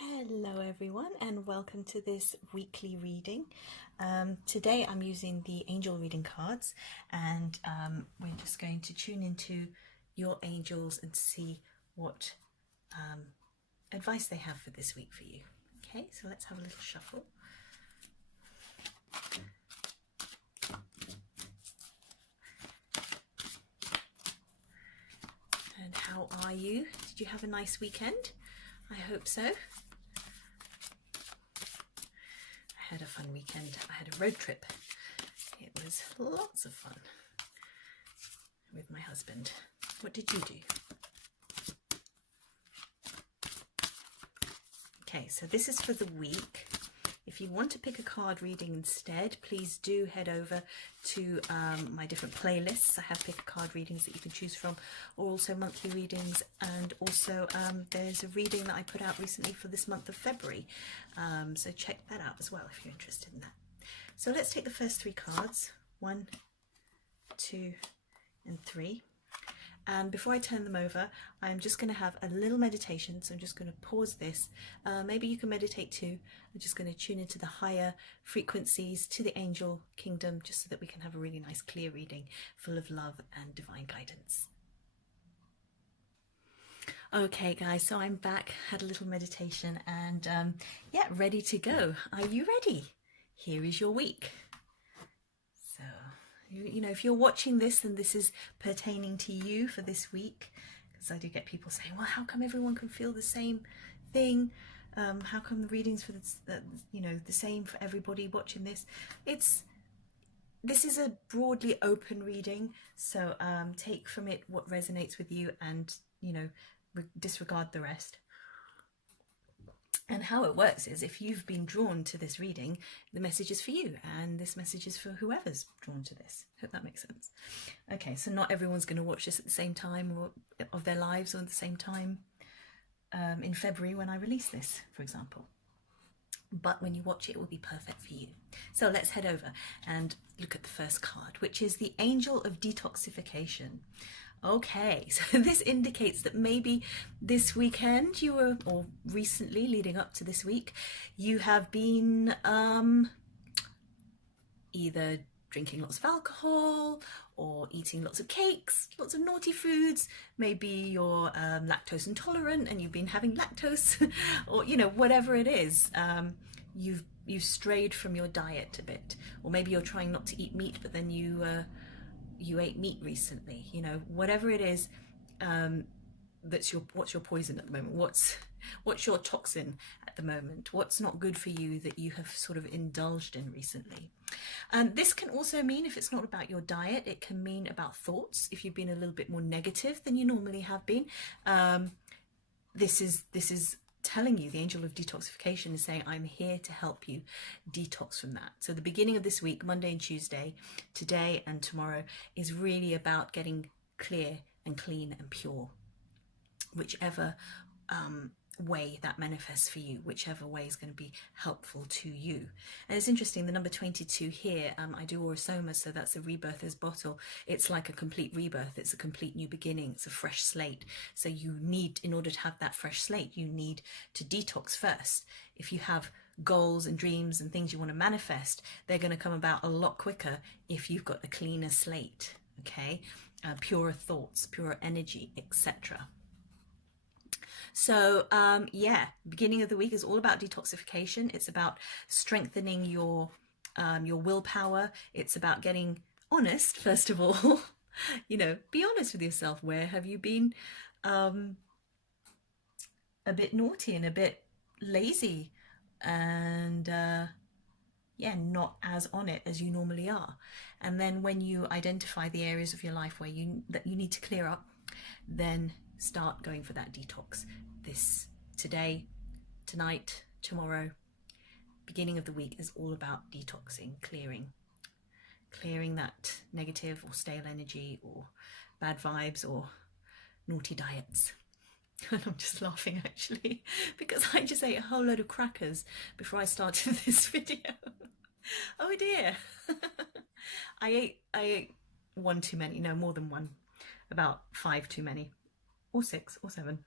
Hello everyone and welcome to this weekly reading. Today I'm using the angel reading cards and we're just going to tune into your angels and see what advice they have for this week for you. Okay, so let's have a little shuffle. And how are you? Did you have a nice weekend? I hope so. I had a fun weekend. I had a road trip. It was lots of fun with my husband. What did you do? Okay, so this is for the week. If you want to pick a card reading instead, please do head over to my different playlists. I have pick a card readings that you can choose from, or also monthly readings, and also there's a reading that I put out recently for this month of February. So check that out as well if you're interested in that. So let's take the first three cards, 1, 2, and 3. And before I turn them over, I'm just going to have a little meditation. So I'm just going to pause this. Maybe you can meditate too. I'm just going to tune into the higher frequencies, to the angel kingdom, just so that we can have a really nice clear reading full of love and divine guidance. Okay guys, so I'm back, had a little meditation and yeah, ready to go. Are you ready? Here is your week. So you know, if you're watching this, then this is pertaining to you for this week, because I do get people saying, well, how come everyone can feel the same thing? How come the readings for this, you know, the same for everybody watching this? This is a broadly open reading, so take from it what resonates with you and, you know, disregard the rest. And how it works is, if you've been drawn to this reading, the message is for you, and this message is for whoever's drawn to this. Hope that makes sense. Okay, so not everyone's going to watch this at the same time or of their lives, or at the same time in February when I release this, for example. But when you watch it, it will be perfect for you. So let's head over and look at the first card, which is the Angel of Detoxification. Okay, so this indicates that maybe this weekend you were, or recently leading up to this week, you have been either drinking lots of alcohol or eating lots of cakes, lots of naughty foods. Maybe you're lactose intolerant and you've been having lactose or, you know, whatever it is. You've strayed from your diet a bit, or maybe you're trying not to eat meat, but then you ate meat recently. You know, whatever it is, what's your poison at the moment? What's your toxin at the moment? What's not good for you that you have sort of indulged in recently? This can also mean, if it's not about your diet, it can mean about thoughts. If you've been a little bit more negative than you normally have been, this is telling you, the Angel of Detoxification is saying, I'm here to help you detox from that. So the beginning of this week, Monday and Tuesday, today and tomorrow, is really about getting clear and clean and pure, whichever way that manifests for you, whichever way is going to be helpful to you. And it's interesting, the number 22 here, I do Orosoma, so that's a rebirther's bottle. It's like a complete rebirth. It's a complete new beginning. It's a fresh slate. So you need, in order to have that fresh slate, you need to detox first. If you have goals and dreams and things you want to manifest, they're going to come about a lot quicker if you've got a cleaner slate, okay? Purer thoughts, purer energy, etc. So yeah, beginning of the week is all about detoxification. It's about strengthening your willpower. It's about getting honest, first of all. You know, be honest with yourself. Where have you been a bit naughty and a bit lazy and yeah, not as on it as you normally are? And then when you identify the areas of your life where that you need to clear up, then start going for that detox. Today, tonight, tomorrow, beginning of the week is all about detoxing, clearing that negative or stale energy or bad vibes or naughty diets. And I'm just laughing actually, because I just ate a whole load of crackers before I started this video. Oh dear. I ate one too many, no, more than one, about 5 too many, or 6 or 7.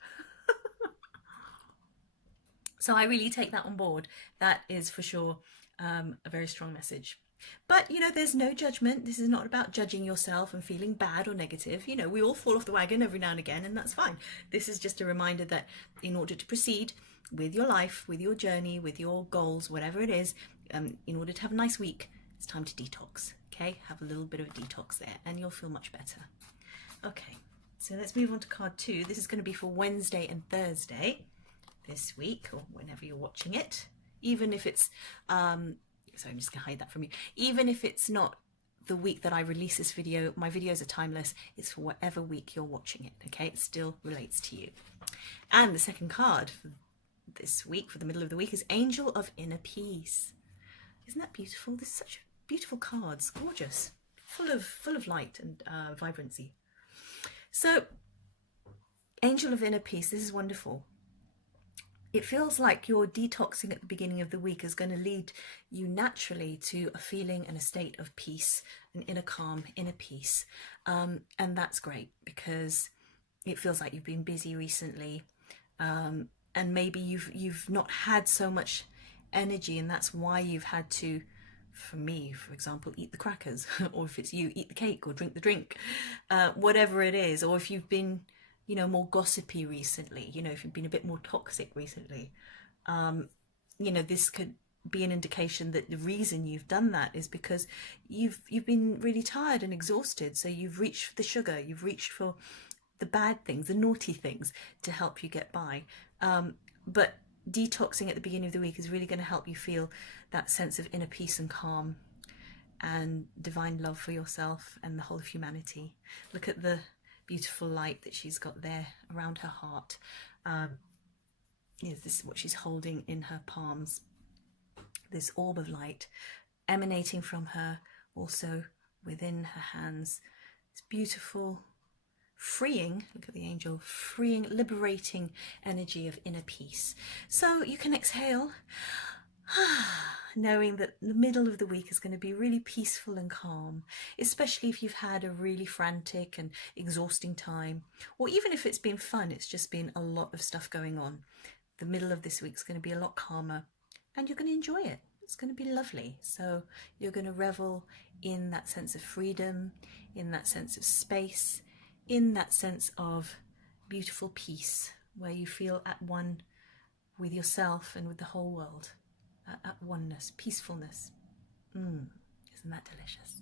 So I really take that on board. That is for sure a very strong message. But, you know, there's no judgment. This is not about judging yourself and feeling bad or negative. You know, we all fall off the wagon every now and again, and that's fine. This is just a reminder that in order to proceed with your life, with your journey, with your goals, whatever it is, in order to have a nice week, it's time to detox. Okay, have a little bit of a detox there, and you'll feel much better. Okay, so let's move on to card 2. This is going to be for Wednesday and Thursday this week, or whenever you're watching it. Even if it's sorry, I'm just gonna hide that from you. Even if it's not the week that I release this video, my videos are timeless. It's for whatever week you're watching it, okay? It still relates to you. And the second card for this week, for the middle of the week, is Angel of Inner Peace. Isn't that beautiful? This is such beautiful cards, gorgeous, full of light and vibrancy. So, Angel of Inner Peace, this is wonderful. It feels like your detoxing at the beginning of the week is going to lead you naturally to a feeling and a state of peace, an inner calm, inner peace. And that's great because it feels like you've been busy recently, and maybe you've not had so much energy, and that's why you've had to, for me, for example, eat the crackers, or if it's you, eat the cake or drink the drink, whatever it is, or if you've been, you know, more gossipy recently, you know, if you've been a bit more toxic recently, you know, this could be an indication that the reason you've done that is because you've been really tired and exhausted. So you've reached for the sugar, you've reached for the bad things, the naughty things to help you get by. But detoxing at the beginning of the week is really going to help you feel that sense of inner peace and calm and divine love for yourself and the whole of humanity. Look at the beautiful light that she's got there around her heart. Yes, this is what she's holding in her palms, this orb of light emanating from her, also within her hands. It's beautiful, freeing, look at the angel, freeing, liberating energy of inner peace. So you can exhale, knowing that the middle of the week is going to be really peaceful and calm, especially if you've had a really frantic and exhausting time, or even if it's been fun, it's just been a lot of stuff going on. The middle of this week is going to be a lot calmer, and you're going to enjoy it. It's going to be lovely. So you're going to revel in that sense of freedom, in that sense of space, in that sense of beautiful peace, where you feel at one with yourself and with the whole world. At oneness, peacefulness. Isn't that delicious?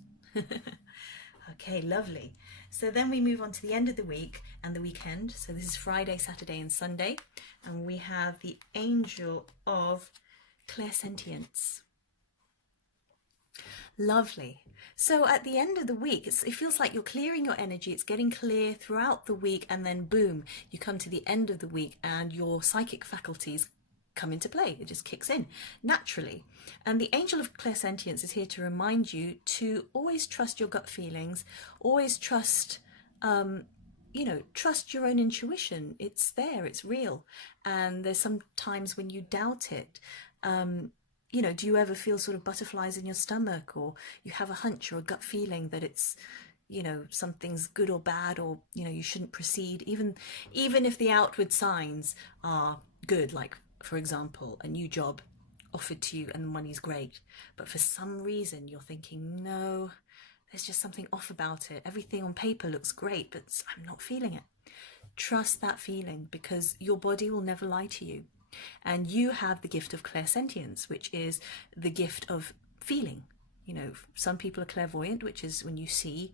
Okay, lovely. So then we move on to the end of the week and the weekend. So this is Friday, Saturday and Sunday. And we have the Angel of Clairsentience. Lovely. So at the end of the week, it feels like you're clearing your energy. It's getting clear throughout the week, and then boom, you come to the end of the week and your psychic faculties come into play. It just kicks in naturally. And the Angel of Clairsentience is here to remind you to always trust your gut feelings, always trust, trust your own intuition. It's there, it's real. And there's some times when you doubt it. Do you ever feel sort of butterflies in your stomach, or you have a hunch or a gut feeling that it's, something's good or bad, or, you shouldn't proceed, even if the outward signs are good, like, for example, a new job offered to you and the money's great, but for some reason you're thinking, no, there's just something off about it. Everything on paper looks great, but I'm not feeling it. Trust that feeling, because your body will never lie to you. And you have the gift of clairsentience, which is the gift of feeling. Some people are clairvoyant, which is when you see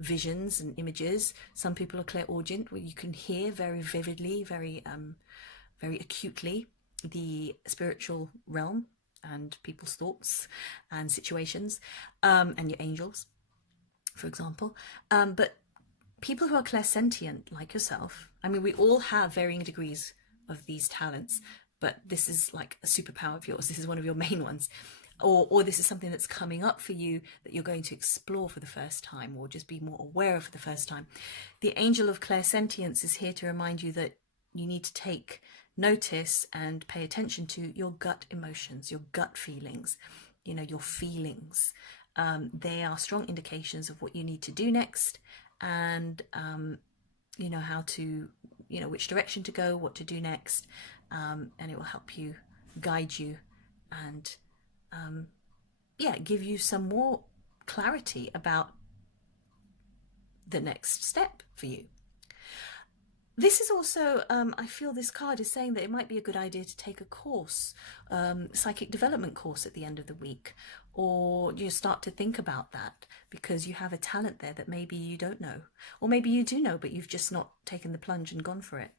visions and images. Some people are clairaudient, where you can hear very vividly, very acutely the spiritual realm and people's thoughts and situations, and your angels, for example. But people who are clairsentient, like yourself, we all have varying degrees of these talents, but this is like a superpower of yours. This is one of your main ones, or this is something that's coming up for you that you're going to explore for the first time, or just be more aware of for the first time. The Angel of Clairsentience is here to remind you that you need to take notice and pay attention to your gut emotions, your gut feelings, your feelings. They are strong indications of what you need to do next, and how to, which direction to go, what to do next. and it will help you, guide you, and yeah, give you some more clarity about the next step for you. This is also, I feel this card is saying that it might be a good idea to take a course, psychic development course at the end of the week, or you start to think about that because you have a talent there that maybe you don't know, or maybe you do know, but you've just not taken the plunge and gone for it.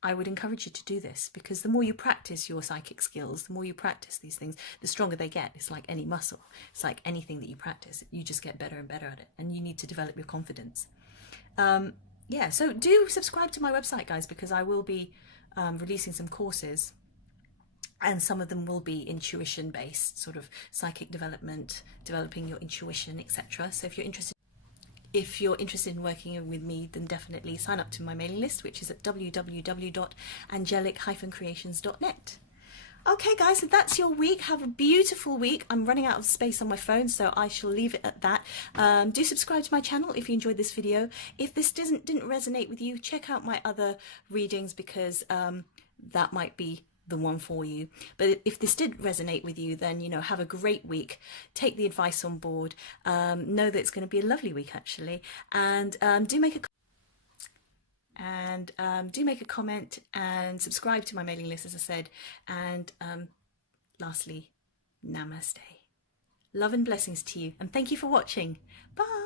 I would encourage you to do this, because the more you practice your psychic skills, the more you practice these things, the stronger they get. It's like any muscle. It's like anything that you practice. You just get better and better at it, and you need to develop your confidence. Yeah, so do subscribe to my website, guys, because I will be releasing some courses, and some of them will be intuition based, sort of psychic development, developing your intuition, etc. So if you're interested in working with me, then definitely sign up to my mailing list, which is at www.angelic-creations.net. Okay guys, so that's your week. Have a beautiful week. I'm running out of space on my phone, so I shall leave it at that. Do subscribe to my channel if you enjoyed this video. If this didn't resonate with you, check out my other readings, because that might be the one for you. But if this did resonate with you, then, you know, have a great week. Take the advice on board. Know that it's going to be a lovely week, actually. And do make a comment and subscribe to my mailing list, as I said. And lastly, namaste. Love and blessings to you, and thank you for watching. Bye.